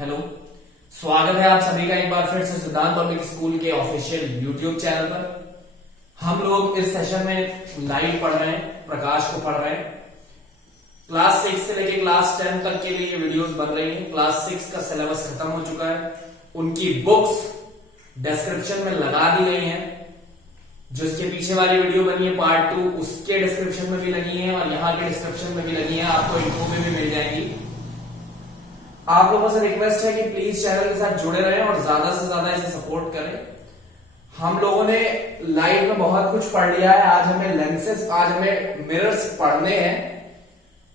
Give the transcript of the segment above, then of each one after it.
Hello. स्वागत है आप सभी का एक बार फिर से सिद्धांत पब्लिक स्कूल के ऑफिशियल यूट्यूब चैनल पर। हम लोग इस सेशन में लाइव पढ़ रहे हैं, प्रकाश को पढ़ रहे हैं। क्लास 6 से लेकर क्लास 10 तक के लिए वीडियोस बन रही हैं। क्लास 6 का सिलेबस खत्म हो चुका है, उनकी बुक्स डिस्क्रिप्शन में लगा दी गई हैं। जो इसके पीछे वाली वीडियो बनी है पार्ट 2, उसके डिस्क्रिप्शन में भी लगी है और यहाँ के डिस्क्रिप्शन में भी लगी है, आपको इन्फो में भी मिल जाएंगी। आप लोगों से रिक्वेस्ट है कि प्लीज चैनल के साथ जुड़े रहें और ज्यादा से ज्यादा इसे सपोर्ट करें। हम लोगों ने लाइव में बहुत कुछ पढ़ लिया है, आज हमें लेंसेज, आज हमें मिरर्स पढ़ने हैं।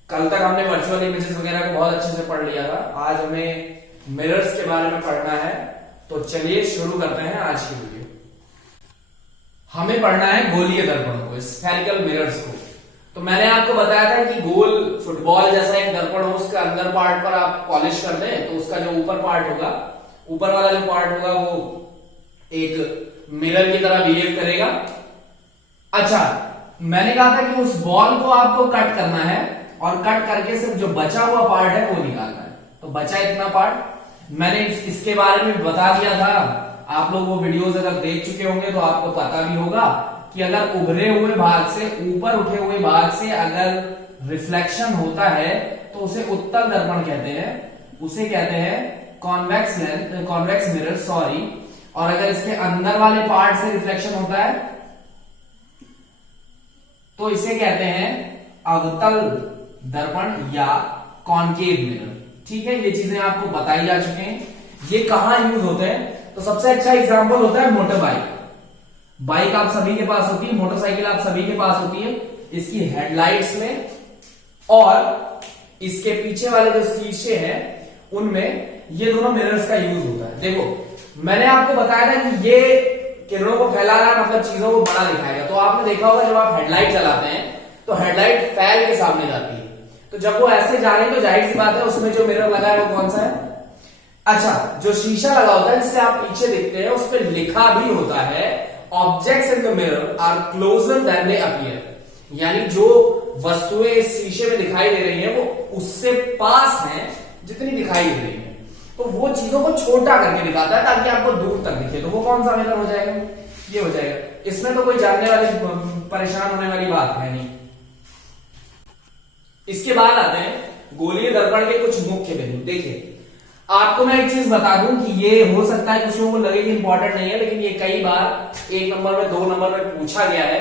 कल तक हमने वर्चुअल इमेजेस वगैरह को बहुत अच्छे से पढ़ लिया था, आज हमें मिरर्स के बारे में पढ़ना है। तो चलिए शुरू करते हैं आज की वीडियो। हमें पढ़ना है गोलीय दर्पणों को, स्फेरिकल मिरर्स को। तो मैंने आपको बताया था कि गोल फुटबॉल जैसा एक दर्पण हो, उसके अंदर पार्ट पर आप पॉलिश कर दें तो उसका जो ऊपर पार्ट होगा, ऊपर वाला जो पार्ट होगा वो एक मिरर की तरह बिहेव करेगा। अच्छा, मैंने कहा था कि उस बॉल को आपको कट करना है और कट करके सिर्फ जो बचा हुआ पार्ट है वो निकालना है। तो बचा इतना पार्ट, मैंने इसके बारे में बता दिया था। आप लोग वो वीडियोस अगर देख चुके होंगे तो आपको पता भी होगा कि अगर उभरे हुए भाग से, ऊपर उठे हुए भाग से अगर रिफ्लेक्शन होता है तो उसे उत्तल दर्पण कहते हैं, उसे कहते हैं कॉन्वेक्स मिरर, सॉरी। और अगर इसके अंदर वाले पार्ट से रिफ्लेक्शन होता है तो इसे कहते हैं अवतल दर्पण या कॉनकेव मिरर। ठीक है, ये चीजें आपको बताई जा चुकी हैं। ये कहां यूज होते हैं? तो सबसे अच्छा एग्जांपल होता है मोटर बाइक। बाइक आप सभी के पास होती है, मोटरसाइकिल आप सभी के पास होती है। इसकी हेडलाइट्स में और इसके पीछे वाले जो शीशे हैं उनमें ये दोनों मिरर्स का यूज होता है। देखो, मैंने आपको बताया था कि ये किरणों को फैला रहा है, मतलब चीजों को बड़ा दिखाएगा। तो आपने देखा होगा जब आप हेडलाइट चलाते हैं तो हेडलाइट फैल के सामने जाती है। तो जब वो ऐसे जा रही है तो जाहिर सी बात है उसमें जो मिरर लगा है वो कौन सा है? अच्छा, जो शीशा लगा होता है जिससे आप पीछे दिखते हैं उस पर लिखा भी होता है objects in the mirror are closer than they appear. यानी जो वस्तुएं इस शीशे में दिखाई दे रही हैं वो उससे पास हैं जितनी दिखाई दे रही है। तो वो चीजों को छोटा करके दिखाता है ताकि आपको दूर तक दिखे। तो वो कौन सा मिरर हो जाएगा? ये हो जाएगा। इसमें तो कोई जानने वाली, परेशान होने वाली बात है नहीं। इसके बाद आते हैं गोलीय दर्पण के कुछ मुख्य बिंदु। देखिए, आपको मैं एक चीज बता दूं कि ये हो सकता है कुछ लोगों को लगे कि इंपॉर्टेंट नहीं है, लेकिन ये कई बार 1 नंबर में, 2 नंबर में पूछा गया है।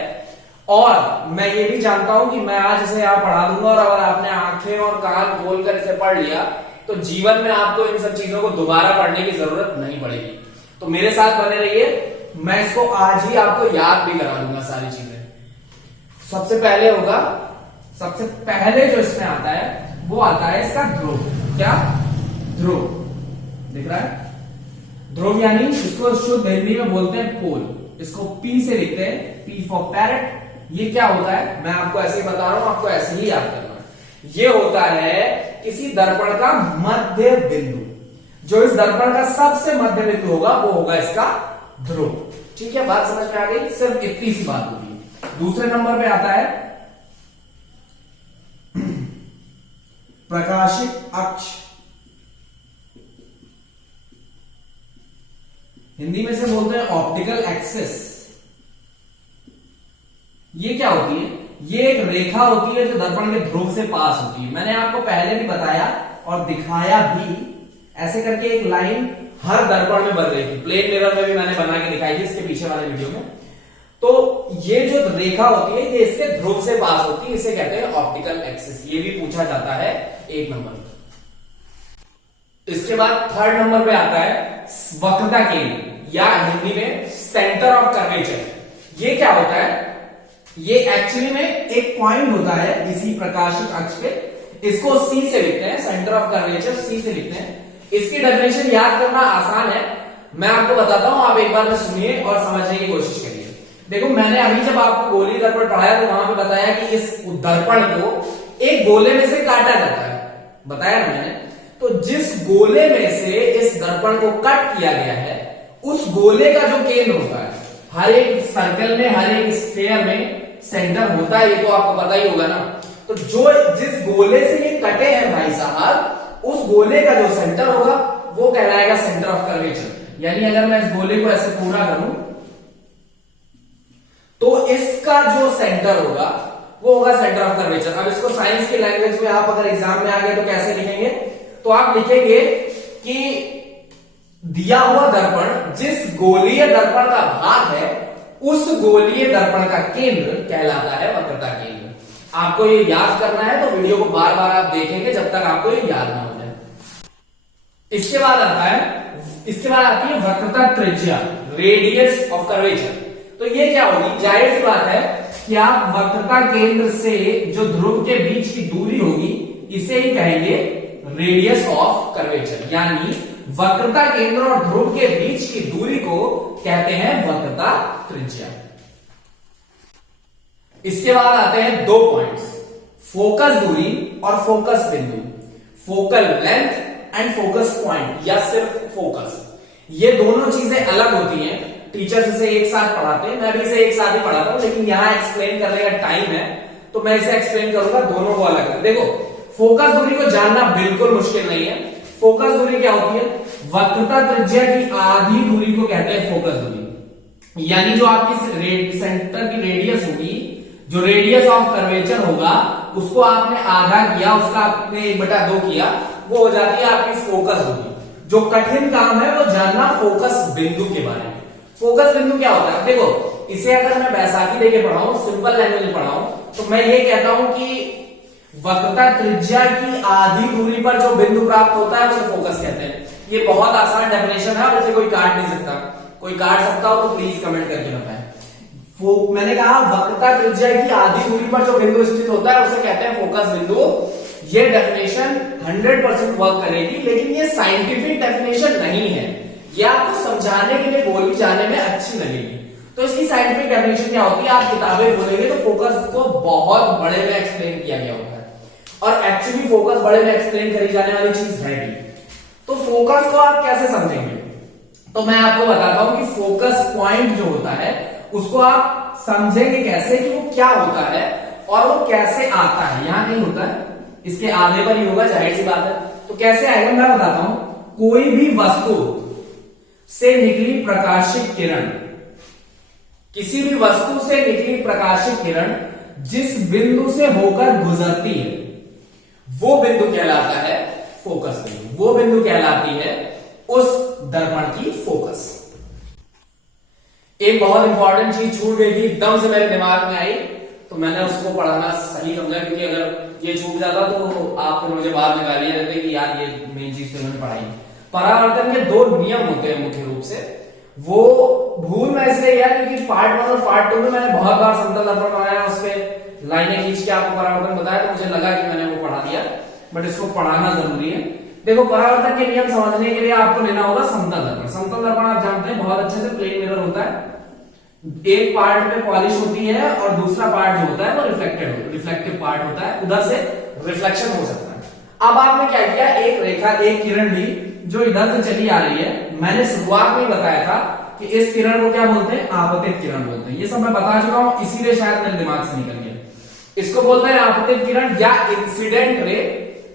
और मैं ये भी जानता हूं कि मैं आज इसे यहां पढ़ा दूंगा और अगर आपने आंखें और कान खोलकर इसे पढ़ लिया तो जीवन में आपको इन सब चीजों को दोबारा पढ़ने की जरूरत नहीं पड़ेगी। तो मेरे साथ बने रहिए, मैं इसको आज ही आपको याद भी करा दूंगा सारी चीजें। सबसे पहले होगा, सबसे पहले जो इसमें आता है वो आता है इसका ध्रुव। क्या? ध्रुव दिख रहा है? ध्रुव यानी इसको शुद्ध हिंदी में बोलते हैं पोल। इसको पी से लिखते हैं, पी फॉर पैरेट। ये क्या होता है मैं आपको ऐसे ही बता रहा हूं, आपको ऐसे ही याद करना है। ये होता है किसी दर्पण का मध्य बिंदु। जो इस दर्पण का सबसे मध्य बिंदु होगा वो होगा इसका ध्रुव। ठीक है, बात समझ में आ गई? सिर्फ इतनी सी बात होगी। दूसरे नंबर पे आता है प्रकाशिक अक्ष। हिंदी में से बोलते हैं ऑप्टिकल एक्सिस। ये क्या होती है? ये एक रेखा होती है जो दर्पण के ध्रुव से पास होती है। मैंने आपको पहले भी बताया और दिखाया भी, ऐसे करके एक लाइन हर दर्पण में बन रही थी। प्लेन मिरर में भी मैंने बना के दिखाई थी इसके पीछे वाले वीडियो में। तो ये जो रेखा होती है ये इसके ध्रुव से पास होती है, इसे कहते हैं ऑप्टिकल एक्सिस। ये भी पूछा जाता है 1 नंबर। इसके बाद 3rd नंबर पे आता है वक्रता केंद्र या हिंदी में सेंटर ऑफ कर्वेचर। ये क्या होता है? ये एक्चुअली में एक पॉइंट होता है इसी प्रकाशिक अक्ष पे। इसको सी से लिखते हैं, सेंटर ऑफ कर्वेचर सी से लिखते हैं। इसकी डेफिनेशन याद करना आसान है, मैं आपको बताता हूं, आप एक बार में सुनिए और समझने की कोशिश करिए। देखो, मैंने अभी जब आपको गोलीय दर्पण पढ़ाया तो वहां पे बताया कि इस दर्पण को एक गोले में से काटा जाता है, बताया ना मैंने। तो जिस गोले में से इस दर्पण को कट किया गया है उस गोले का जो केंद्र होता है, हर एक सर्कल में, हर एक स्फीयर में सेंटर होता है, ये तो आपको पता ही होगा ना। तो जो जिस गोले से ये कटे हैं भाई साहब, उस गोले का जो सेंटर होगा वो कहलाएगा सेंटर ऑफ कर्वेचर। यानी अगर मैं इस गोले को ऐसे पूरा करूं तो इसका जो सेंटर होगा वो होगा सेंटर ऑफ कर्वेचर। अब इसको साइंस की लैंग्वेज में आप अगर एग्जाम में आ गए तो कैसे लिखेंगे, तो आप लिखेंगे कि दिया हुआ दर्पण जिस गोलीय दर्पण का भाग है उस गोलीय दर्पण का केंद्र कहलाता है वक्रता केंद्र। आपको ये याद करना है तो वीडियो को बार बार आप देखेंगे जब तक आपको ये याद ना हो जाए। इसके बाद आती है वक्रता त्रिज्या, रेडियस ऑफ कर्वेचर। तो ये क्या होगी, जाहिर सी बात है कि आप वक्रता केंद्र से जो ध्रुव के बीच की दूरी होगी इसे ही कहेंगे रेडियस ऑफ कर्वेचर। यानी वक्रता केंद्र और ध्रुव के बीच की दूरी को कहते हैं वक्रता त्रिज्या। इसके बाद आते हैं दो पॉइंट्स, फोकस दूरी और फोकस बिंदु, focal length and focus point या सिर्फ फोकस। ये दोनों चीजें अलग होती हैं, टीचर्स इसे एक साथ पढ़ाते हैं, मैं भी इसे एक साथ ही पढ़ाता हूं, लेकिन यहां एक्सप्लेन करने का टाइम है तो मैं इसे एक्सप्लेन करूंगा दोनों को अलग कर। देखो, फोकस दूरी को जानना बिल्कुल मुश्किल नहीं है। फोकस दूरी क्या होती है, वक्रता त्रिज्या की आधी दूरी को कहते हैं फोकस दूरी। यानी जो आपकी सेंटर की रेडियस होगी, जो रेडियस ऑफ कर्वेचर होगा, उसको आपने आधा किया, उसका आपने 1/2 किया, वो हो जाती है आपकी फोकस दूरी। जो कठिन काम है वो जानना फोकस बिंदु के बारे में। फोकस बिंदु क्या होता है, देखो इसे अगर मैं बैसाखी देके पढ़ाऊं, सिंपल लैंग्वेज में पढ़ाऊं, तो मैं ये कहता हूं कि वक्रता त्रिज्या की आधी दूरी पर जो बिंदु प्राप्त होता है उसे फोकस कहते हैं। ये बहुत आसान डेफिनेशन है और इसे कोई काट नहीं सकता। कोई काट सकता हो तो प्लीज कमेंट करके बताएं। मैंने कहा वक्रता त्रिज्या की आधी दूरी पर जो बिंदु स्थित होता है उसे कहते हैं फोकस बिंदु। ये डेफिनेशन 100% वर्क करेगी, लेकिन ये साइंटिफिक डेफिनेशन नहीं है, ये आपको समझाने के लिए बोली जाने में अच्छी लगेगी। तो इसकी साइंटिफिक डेफिनेशन क्या होती है, आप किताबें खोलेंगे तो फोकस को बहुत बड़े में एक्सप्लेन किया गया होता है और एक्चुअली फोकस बड़े में एक्सप्लेन करी जाने वाली चीज है भी। तो फोकस को आप कैसे समझेंगे, तो मैं आपको बताता हूं कि फोकस पॉइंट जो होता है उसको आप समझेंगे कैसे कि वो क्या होता है और वो कैसे आता है। यहां नहीं होता है, इसके आने पर ही होगा, जाहिर सी बात है। तो कैसे आएगा मैं बताता हूं। कोई भी वस्तु से निकली प्रकाशित किरण, किसी भी वस्तु से निकली प्रकाशित किरण जिस बिंदु से होकर गुजरती है वो बिंदु कहलाता है फोकस बिंदु। वो बिंदु कहलाती है उस दर्पण की फोकस। एक बहुत इंपॉर्टेंट चीज छूट गई थी, एकदम से मेरे दिमाग में आई तो मैंने उसको पढ़ाना सही समझा, क्योंकि अगर ये छूट जाता तो आप फिर मुझे बाद में गालियां देते कि यार ये मेन चीज तो इन्होंने पढ़ाई। परावर्तन के 2 नियम होते हैं मुख्य रूप से। वो भूल मैं इसलिए गया क्योंकि पार्ट 1 और पार्ट 2 में मैंने बहुत बार समतल दर्पण बनाया, उस पर लाइनें खींच के आपको परावर्तन बताया, तो मुझे लगा कि मैंने वो पढ़ा दिया, बट इसको पढ़ाना जरूरी है। देखो, परावर्तन के नियम समझने के लिए आपको लेना होगा समतल दर्पण। समतल दर्पण आप जानते हैं बहुत अच्छे से, प्लेन मिरर होता है, एक पार्ट पे पॉलिश होती है और दूसरा पार्ट जो होता है वो रिफ्लेक्टिव पार्ट होता है, उधर से रिफ्लेक्शन हो सकता है। अब आपने क्या किया, एक रेखा, एक किरण ली जो इधर से चली आ रही है। मैंने शुरुआत में ही बताया था कि इस किरण को क्या बोलते हैं, आपतित किरण बोलते हैं। ये सब मैं बता चुका हूं, इसीलिए शायद मेरे दिमाग से निकल गया। इसको बोलते हैं आपतित किरण या इंसिडेंट रे,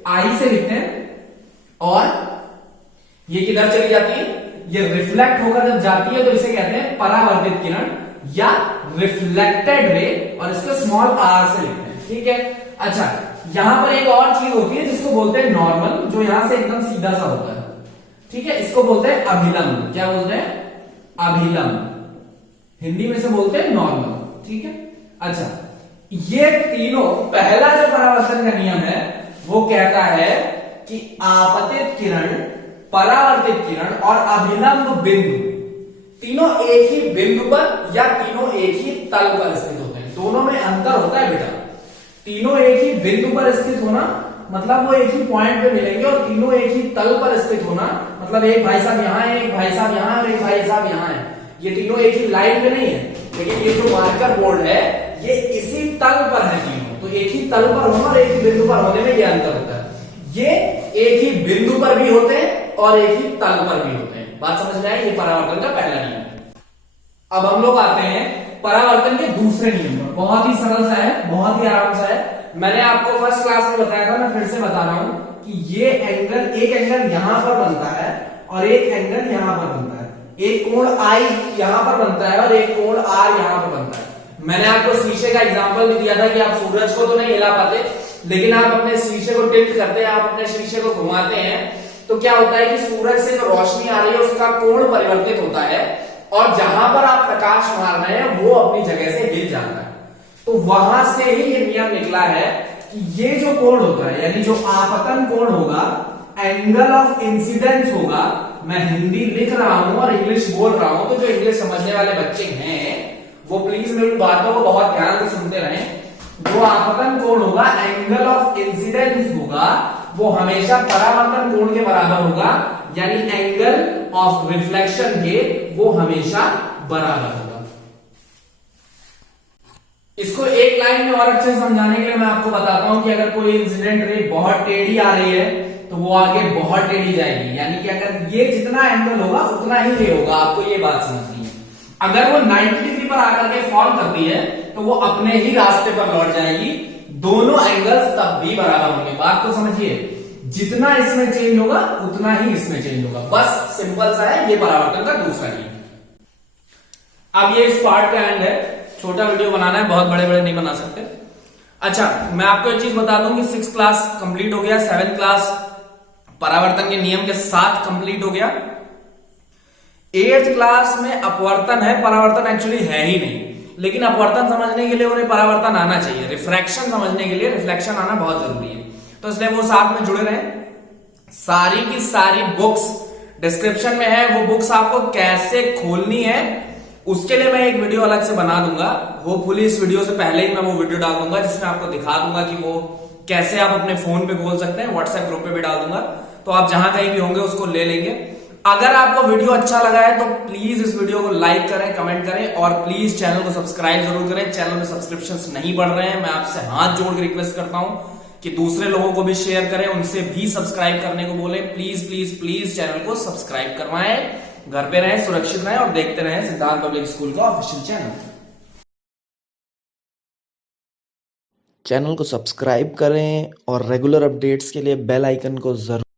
आई से लिखते हैं। और ये किधर चली जाती है, ये रिफ्लेक्ट होकर जब जाती है तो इसे कहते हैं परावर्तित किरण या रिफ्लेक्टेड रे, और इसको स्मॉल आर से लिखते हैं। ठीक है, अच्छा यहां पर एक और चीज होती है जिसको बोलते हैं नॉर्मल, जो यहां से एकदम सीधा सा होता है। ठीक है, इसको बोलते हैं अभिलंब। क्या बोलते हैं, अभिलंब। हिंदी में से बोलते हैं नॉर्मल। ठीक है, अच्छा ये तीनों, पहला जो परावर्तन का नियम है वो कहता है कि आपतित किरण, परावर्तित किरण और अभिलंब बिंदु तीनों एक ही बिंदु पर या तीनों एक ही तल पर स्थित होते हैं। दोनों में अंतर होता है बेटा। तीनों एक ही बिंदु पर स्थित होना मतलब वो एक ही पॉइंट पे मिलेंगे, और तीनों एक ही तल पर स्थित होना मतलब एक भाई साहब यहाँ है, एक भाई साहब यहाँ है और एक भाई साहब यहाँ है। ये तीनों एक ही लाइन पे नहीं है, लेकिन ये जो मार्कर बोर्ड है ये इसी तल पर है तीनों। तो एक ही तल पर होना और एक ही बिंदु पर होने में ये अंतर होता है। ये एक ही बिंदु पर भी होते हैं और एक ही तल पर भी होते हैं। बात समझ में आई, ये परावर्तन का पहला नियम। अब हम लोग आते हैं परावर्तन के दूसरे नियम पर। बहुत ही सरल सा है, बहुत ही आराम सा है। मैंने आपको फर्स्ट क्लास में बताया था, मैं फिर से बता रहा हूं कि ये एंगल, एक एंगल यहां पर बनता है और एक एंगल यहां पर बनता है। एक कोण आई यहां पर बनता है और एक कोण आर यहां पर बनता है। मैंने आपको शीशे का एग्जांपल भी दिया था कि आप सूरज को तो नहीं हिला पाते, लेकिन आप अपने शीशे को टिल्ट करते हैं, आप अपने शीशे को घुमाते हैं, तो क्या होता है कि सूरज से जो रोशनी आ रही है उसका कोण परिवर्तित होता है और जहां पर आप प्रकाश मार रहे हैं वो अपनी जगह से हिल जाता है। तो वहां से ही ये नियम निकला है कि ये जो कोण होता है, यानी जो आपतन कोण होगा, एंगल ऑफ इंसिडेंस होगा। मैं हिंदी लिख रहा हूं और इंग्लिश बोल रहा हूं, तो जो इंग्लिश समझने वाले बच्चे हैं वो प्लीज मेरी बातों को बहुत ध्यान से सुनते रहें। जो आपतन कोण होगा, एंगल ऑफ इंसिडेंस होगा, वो हमेशा परावर्तन कोण के बराबर होगा, यानी एंगल ऑफ रिफ्लेक्शन के वो हमेशा बराबर होगा। इसको एक लाइन में और अच्छे से समझाने के लिए मैं आपको बताता हूं कि अगर कोई इंसिडेंट रे बहुत टेढ़ी आ रही है तो वो आगे बहुत टेढ़ी जाएगी, यानी कि अगर ये जितना एंगल होगा उतना ही ये होगा। आपको ये बात समझनी है। अगर वो 90 डिग्री पर आकर के फॉल करती है तो वो अपने ही रास्ते पर लौट जाएगी। दोनों एंगल्स तब भी बराबर होंगे। बात को समझिए, जितना इसमें चेंज होगा उतना ही इसमें चेंज होगा। बस सिंपल सा है, ये परावर्तन का दूसरा नियम। अब ये इस पार्ट का एंड है, छोटा वीडियो बनाना है, बहुत बड़े बड़े नहीं बना सकते। अच्छा, मैं आपको एक चीज बता दूं कि 6th क्लास कंप्लीट हो गया, 7th क्लास परावर्तन के नियम के साथ कंप्लीट हो गया। 8th क्लास में अपवर्तन है, परावर्तन एक्चुअली है ही नहीं, लेकिन अपवर्तन समझने के लिए उन्हें परावर्तन आना चाहिए। रिफ्रैक्शन समझने के लिए रिफ्लेक्शन आना बहुत जरूरी है, तो इसलिए वो साथ में जुड़े रहे। सारी की सारी बुक्स डिस्क्रिप्शन में है, वो बुक्स आपको कैसे खोलनी है उसके लिए मैं एक वीडियो अलग से बना दूंगा। होपफुली इस वीडियो से पहले ही मैं वो वीडियो डाल दूंगा जिसमें आपको दिखा दूंगा कि वो कैसे आप अपने फोन पे खोल सकते हैं। व्हाट्सएप ग्रुप पे भी डाल दूंगा, तो आप जहां कहीं भी होंगे उसको ले लेंगे। अगर आपको वीडियो अच्छा लगा है तो प्लीज इस वीडियो को लाइक करें, कमेंट करें और प्लीज चैनल को सब्सक्राइब जरूर करें। चैनल में सब्सक्रिप्शंस नहीं बढ़ रहे हैं, मैं आपसे हाथ जोड़ के रिक्वेस्ट करता हूं कि दूसरे लोगों को भी शेयर करें, उनसे भी सब्सक्राइब करने को बोले। प्लीज प्लीज प्लीज चैनल को सब्सक्राइब करवाएं। घर पे रहें, सुरक्षित रहें और देखते रहें सिद्धांत पब्लिक स्कूल का ऑफिशियल चैनल। चैनल को सब्सक्राइब करें और रेगुलर अपडेट्स के लिए बेल आइकन को जरूर